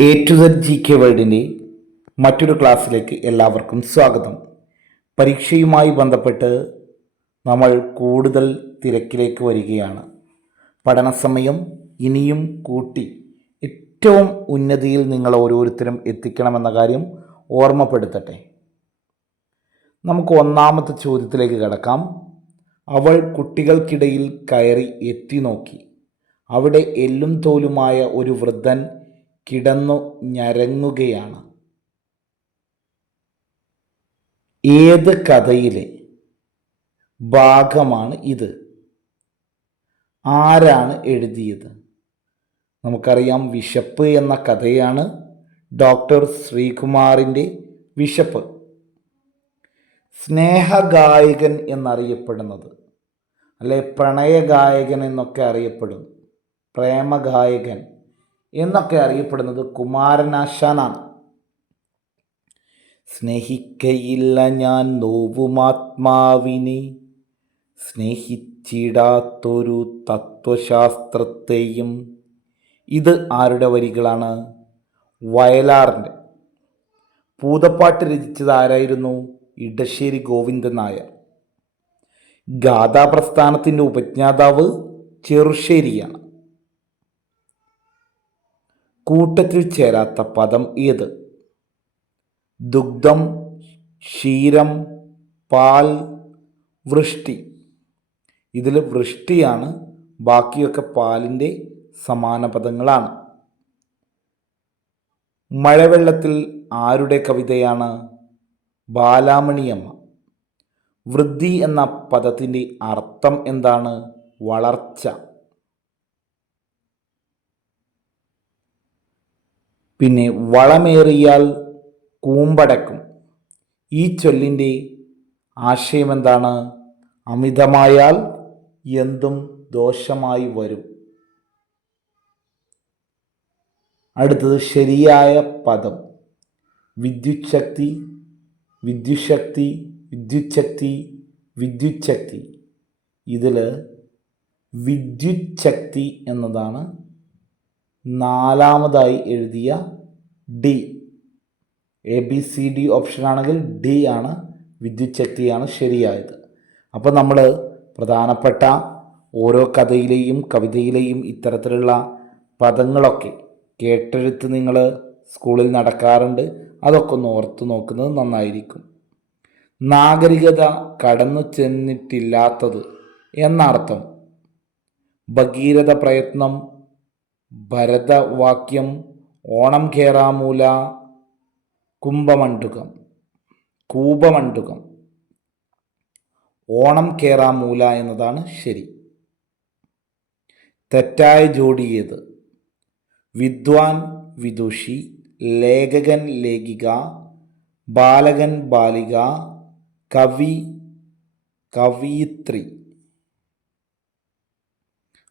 A to Z G K വേൾഡിന്റെ മറ്റൊരു ക്ലാസ്സിലേക്ക് എല്ലാവർക്കും സ്വാഗതം. പരീക്ഷയുമായി ബന്ധപ്പെട്ട് നമ്മൾ കൂടുതൽ തിരക്കിലേക്ക് വരികയാണ്. പഠന സമയം ഇനിയും കൂട്ടി ഏറ്റവും ഉന്നതിയിൽ നിങ്ങൾ ഓരോരുത്തരും എത്തിക്കണമെന്ന കാര്യം ഓർമ്മപ്പെടുത്തട്ടെ. നമുക്ക് ഒന്നാമത്തെ ചോദ്യത്തിലേക്ക് കിടക്കാം. അവൾ കുട്ടികൾക്കിടയിൽ കയറി എത്തി നോക്കി. അവിടെ എല്ലും തോലുമായ ഒരു വൃദ്ധൻ കിടന്നു ഞരങ്ങുകയാണ്. ഏത് കഥയിലെ ഭാഗമാണ് ഇത്? ആരാണ് എഴുതിയത്? നമുക്കറിയാം വിശപ്പ് എന്ന കഥയാണ് ഡോക്ടർ ശ്രീകുമാറിന്റെ വിശപ്പ്. സ്നേഹഗായകൻ എന്നറിയപ്പെടുന്നത് അല്ലെ പ്രണയഗായകൻ എന്നൊക്കെ അറിയപ്പെടും. പ്രേമഗായകൻ. എന്നൊക്കെ അറിയപ്പെടുന്നത് കുമാരനാശാനാണ്. സ്നേഹിക്കയില്ല ഞാൻ നോവുമാത്മാവിനെ. സ്നേഹിച്ചിടാത്തൊരു തത്വശാസ്ത്രത്തെയും. ഇത് ആരുടെ വരികളാണ്? വയലാറിന്റെ. പൂതപ്പാട്ട് രചിച്ചത് ആരായിരുന്നു? ഇടശ്ശേരി ഗോവിന്ദൻ നായർ. ഗാഥാപ്രസ്ഥാനത്തിന്റെ ഉപജ്ഞാതാവ് ചെറുശ്ശേരിയാണ്. കൂട്ടത്തിൽ ചേരാത്ത പദം ഏത്? ദുഗ്ധം ക്ഷീരം പാൽ വൃഷ്ടി. ഇതിൽ വൃഷ്ടിയാണ് ബാക്കിയൊക്കെ പാലിന്റെ സമാന പദങ്ങളാണ്. മഴവെള്ളത്തിൽ ആരുടെ കവിതയാണ്? ബാലാമണിയമ്മ. വൃദ്ധി എന്ന പദത്തിന്റെ അർത്ഥം എന്താണ്? വളർച്ച. പിന്നെ വളമേറിയാൽ കൂമ്പടക്കും. ഈ ചൊല്ലിന്റെ ആശയം എന്താണ് അമിതമായാൽ എന്തും ദോഷമായി വരും. അടുത്തത് ശരിയായ പദം. വിദ്യുത് ശക്തി വിദ്യുത് ശക്തി ഇതിൽ വിദ്യുത് ശക്തി എന്നതാണ് നാലാമതായി എഴുതിയ D. A B C D option ആണെങ്കിൽ ഡി ആണ്. വിദ്യുത് ശക്തിയാണ് ശരിയായത്. അപ്പോൾ നമ്മൾ പ്രധാനപ്പെട്ട ഓരോ കഥയിലെയും കവിതയിലെയും ഇത്തരത്തിലുള്ള പദങ്ങളൊക്കെ കേട്ടെഴുത്ത് നിങ്ങൾ സ്കൂളിൽ നടക്കാറുണ്ട്. അതൊക്കെ ഒന്ന് ഓർത്ത് നോക്കുന്നത് നന്നായിരിക്കും. നാഗരികത കടന്നു ചെന്നിട്ടില്ലാത്തത് എന്നർത്ഥം. ഭഗീരഥ പ്രയത്നം ഭരതവാക്യം ഓണം കേറാമൂല കുംഭമണ്ഡുകം കൂപമണ്ഡുകം. ഓണം കേറാമൂല എന്നതാണ് ശരി. തെറ്റായ ജോഡിയേത് വിദ്വാൻ വിദുഷി ലേഖകൻ ലേഖിക ബാലകൻ ബാലിക കവി കവിയിത്രി.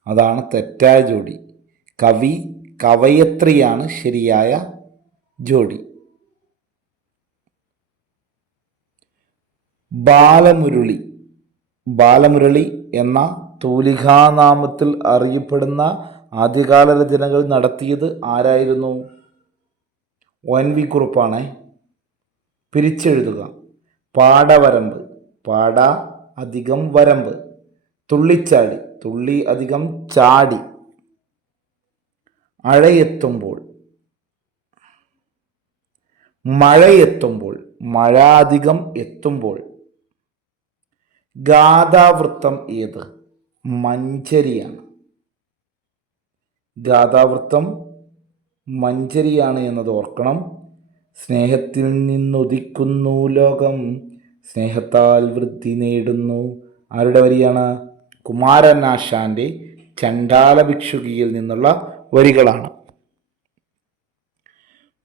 അതാണ് തെറ്റായ ജോഡി. കവി കവയത്രിയാണ് ശരിയായ ജോഡി. ബാലമുരളി. ബാലമുരളി എന്ന തൂലികാനാമത്തിൽ അറിയപ്പെടുന്ന ആദ്യകാല രചനകൾ നടത്തിയത് ആരായിരുന്നു? ഒൻ വി കുറുപ്പാണ്. പിരിച്ചെഴുതുക. പാടവരമ്പ്. പാട അധികം വരമ്പ്. തുള്ളിച്ചാടി. തുള്ളി അധികം ചാടി. മഴയെത്തുമ്പോൾ മഴ അധികം എത്തുമ്പോൾ ഗാഥാവൃത്തം ഏത്? മഞ്ചരിയാണ്. ഗാഥാവൃത്തം മഞ്ചരിയാണ് എന്നത് ഓർക്കണം. സ്നേഹത്തിൽ നിന്നൊതിക്കുന്നു ലോകം സ്നേഹത്താൽ വൃദ്ധി നേടുന്നു. ആരുടെ വരിയാണ്? കുമാരനാശാന്റെ ചണ്ടാല ഭിക്ഷുകിയിൽ നിന്നുള്ള വരികളാണ്.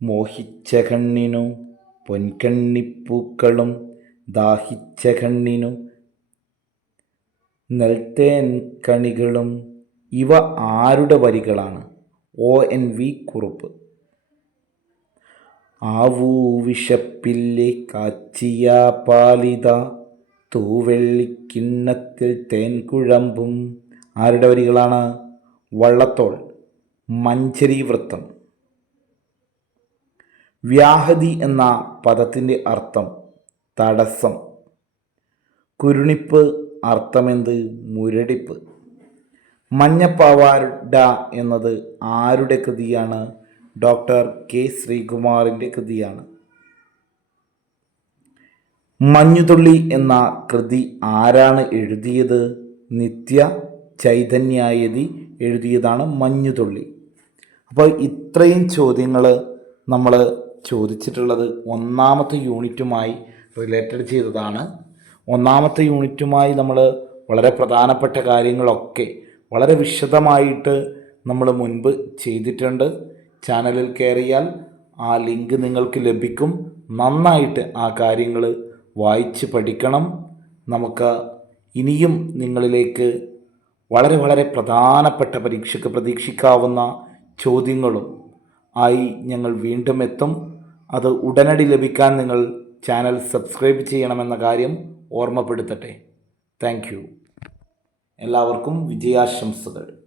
മോഹിച്ച കണ്ണിനു പൊൻകണ്ണിപ്പൂക്കളും ദാഹിച്ച കണ്ണിനു നെൽത്തേൻ കണികളും ഇവ ആരുടെ വരികളാണ്? O N V Kurup. ആവൂ വിഷപ്പില്ലെ കാച്ചിയ പാലിത. തൂവെള്ളിക്കിണ്ണത്തിൽ തേൻകുഴമ്പും ആരുടെ വരികളാണ്? വള്ളത്തോൾ. മഞ്ചരി വൃത്തം വ്യാഹതി എന്ന പദത്തിന്റെ അർത്ഥം തടസ്സം. കുരുണിപ്പ് അർത്ഥമെന്ത്? മുരടിപ്പ്. മഞ്ഞപ്പാവാരുട എന്നത് ആരുടെ കൃതിയാണ്? ഡോക്ടർ കെ ശ്രീകുമാറിന്റെ കൃതിയാണ്. മഞ്ഞുതുള്ളി എന്ന കൃതി ആരാണ് എഴുതിയത്? നിത്യ ചൈതന്യായതി എഴുതിയതാണ് മഞ്ഞുതുള്ളി. അപ്പോൾ ഇത്രയും ചോദ്യങ്ങൾ നമ്മൾ ചോദിച്ചിട്ടുള്ളത് ഒന്നാമത്തെ യൂണിറ്റുമായി റിലേറ്റഡ് ചെയ്തതാണ്. ഒന്നാമത്തെ യൂണിറ്റുമായി നമ്മൾ വളരെ പ്രധാനപ്പെട്ട കാര്യങ്ങളൊക്കെ വളരെ വിശദമായിട്ട് നമ്മൾ മുൻപ് ചെയ്തിട്ടുണ്ട്. ചാനലിൽ കയറിയാൽ ആ ലിങ്ക് നിങ്ങൾക്ക് ലഭിക്കും. നന്നായിട്ട് ആ കാര്യങ്ങൾ വായിച്ച് പഠിക്കണം. നമുക്ക് ഇനിയും നിങ്ങളിലേക്ക് വളരെ വളരെ പ്രധാനപ്പെട്ട പരീക്ഷയ്ക്ക് പ്രതീക്ഷിക്കാവുന്ന ചോദ്യങ്ങളും ആയി ഞങ്ങൾ വീണ്ടും എത്തും. അത് ഉടനടി ലഭിക്കാൻ നിങ്ങൾ ചാനൽ സബ്സ്ക്രൈബ് ചെയ്യണമെന്ന കാര്യം ഓർമ്മപ്പെടുത്തട്ടെ. താങ്ക് എല്ലാവർക്കും വിജയാശംസകൾ.